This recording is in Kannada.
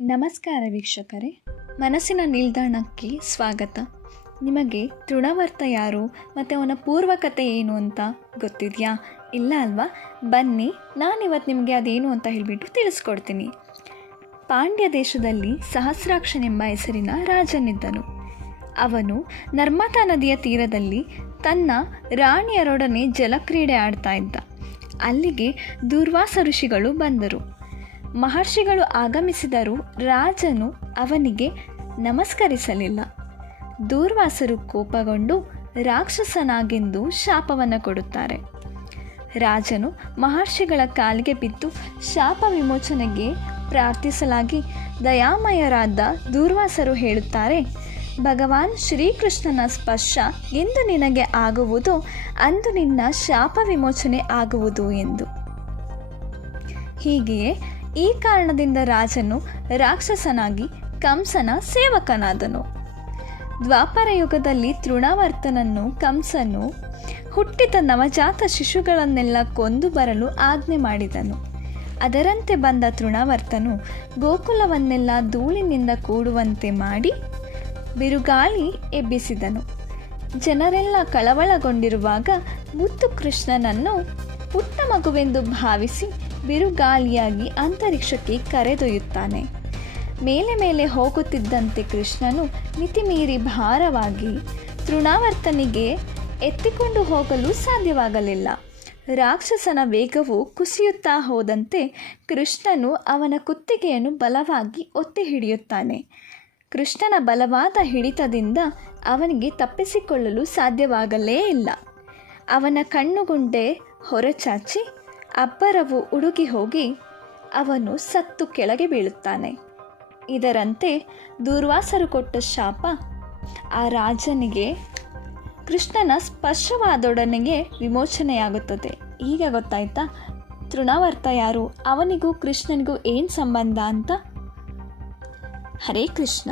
ನಮಸ್ಕಾರ ವೀಕ್ಷಕರೇ, ಮನಸ್ಸಿನ ನಿಲ್ದಾಣಕ್ಕೆ ಸ್ವಾಗತ. ನಿಮಗೆ ತೃಣವರ್ತ ಯಾರು ಮತ್ತು ಅವನ ಪೂರ್ವಕತೆ ಏನು ಅಂತ ಗೊತ್ತಿದೆಯಾ? ಇಲ್ಲ ಅಲ್ವಾ? ಬನ್ನಿ, ನಾನಿವತ್ತು ನಿಮಗೆ ಅದೇನು ಅಂತ ಹೇಳಿಬಿಟ್ಟು ತಿಳಿಸ್ಕೊಡ್ತೀನಿ. ಪಾಂಡ್ಯ ದೇಶದಲ್ಲಿ ಸಹಸ್ರಾಕ್ಷನೆಂಬ ಹೆಸರಿನ ರಾಜನಿದ್ದನು. ಅವನು ನರ್ಮದಾ ನದಿಯ ತೀರದಲ್ಲಿ ತನ್ನ ರಾಣಿಯರೊಡನೆ ಜಲಕ್ರೀಡೆ ಆಡ್ತಾ ಇದ್ದ. ಅಲ್ಲಿಗೆ ದುರ್ವಾಸ ಋಷಿಗಳು ಬಂದರು. ಮಹರ್ಷಿಗಳು ಆಗಮಿಸಿದರೂ ರಾಜನು ಅವನಿಗೆ ನಮಸ್ಕರಿಸಲಿಲ್ಲ. ದೂರ್ವಾಸರು ಕೋಪಗೊಂಡು ರಾಕ್ಷಸನಾಗೆಂದು ಶಾಪವನ್ನು ಕೊಡುತ್ತಾರೆ. ರಾಜನು ಮಹರ್ಷಿಗಳ ಕಾಲಿಗೆ ಬಿದ್ದು ಶಾಪ ವಿಮೋಚನೆಗೆ ಪ್ರಾರ್ಥಿಸಲಾಗಿ ದಯಾಮಯರಾದ ದೂರ್ವಾಸರು ಹೇಳುತ್ತಾರೆ, ಭಗವಾನ್ ಶ್ರೀಕೃಷ್ಣನ ಸ್ಪರ್ಶ ಎಂದು ನಿನಗೆ ಆಗುವುದೋ ಅಂದು ನಿನ್ನ ಶಾಪ ವಿಮೋಚನೆ ಆಗುವುದು ಎಂದು. ಹೀಗೆಯೇ ಈ ಕಾರಣದಿಂದ ರಾಜನು ರಾಕ್ಷಸನಾಗಿ ಕಂಸನ ಸೇವಕನಾದನು. ದ್ವಾಪರ ಯುಗದಲ್ಲಿ ತೃಣವರ್ತನನ್ನು ಕಂಸನು ಹುಟ್ಟಿದ ನವಜಾತ ಶಿಶುಗಳನ್ನೆಲ್ಲ ಕೊಂದು ಬರಲು ಆಜ್ಞೆ ಮಾಡಿದನು. ಅದರಂತೆ ಬಂದ ತೃಣವರ್ತನು ಗೋಕುಲವನ್ನೆಲ್ಲ ಧೂಳಿನಿಂದ ಕೂಡುವಂತೆ ಮಾಡಿ ಬಿರುಗಾಳಿ ಎಬ್ಬಿಸಿದನು. ಜನರೆಲ್ಲ ಕಳವಳಗೊಂಡಿರುವಾಗ ಮುತ್ತು ಕೃಷ್ಣನನ್ನು ಪುಟ್ಟ ಮಗುವೆಂದು ಭಾವಿಸಿ ಬಿರುಗಾಳಿಯಾಗಿ ಅಂತರಿಕ್ಷಕ್ಕೆ ಕರೆದೊಯ್ಯುತ್ತಾನೆ. ಮೇಲೆ ಹೋಗುತ್ತಿದ್ದಂತೆ ಕೃಷ್ಣನು ಮಿತಿಮೀರಿ ಭಾರವಾಗಿ ತೃಣವರ್ತನಿಗೆ ಎತ್ತಿಕೊಂಡು ಹೋಗಲು ಸಾಧ್ಯವಾಗಲಿಲ್ಲ. ರಾಕ್ಷಸನ ವೇಗವು ಕುಸಿಯುತ್ತಾ ಹೋದಂತೆ ಕೃಷ್ಣನು ಅವನ ಕುತ್ತಿಗೆಯನ್ನು ಬಲವಾಗಿ ಒತ್ತಿ ಹಿಡಿಯುತ್ತಾನೆ. ಕೃಷ್ಣನ ಬಲವಾದ ಹಿಡಿತದಿಂದ ಅವನಿಗೆ ತಪ್ಪಿಸಿಕೊಳ್ಳಲು ಸಾಧ್ಯವಾಗಲೇ ಇಲ್ಲ. ಅವನ ಕಣ್ಣುಗುಂಡೆ ಹೊರಚಾಚಿ ಅಬ್ಬರವು ಉಡುಗಿ ಹೋಗಿ ಅವನು ಸತ್ತು ಕೆಳಗೆ ಬೀಳುತ್ತಾನೆ. ಇದರಂತೆ ದೂರ್ವಾಸರು ಕೊಟ್ಟ ಶಾಪ ಆ ರಾಜನಿಗೆ ಕೃಷ್ಣನ ಸ್ಪರ್ಶವಾದೊಡನೆಗೆ ವಿಮೋಚನೆಯಾಗುತ್ತದೆ. ಈಗ ಗೊತ್ತಾಯ್ತಾ ತೃಣವರ್ತ ಯಾರು, ಅವನಿಗೂ ಕೃಷ್ಣನಿಗೂ ಏನು ಸಂಬಂಧ ಅಂತ? ಹರೇ ಕೃಷ್ಣ.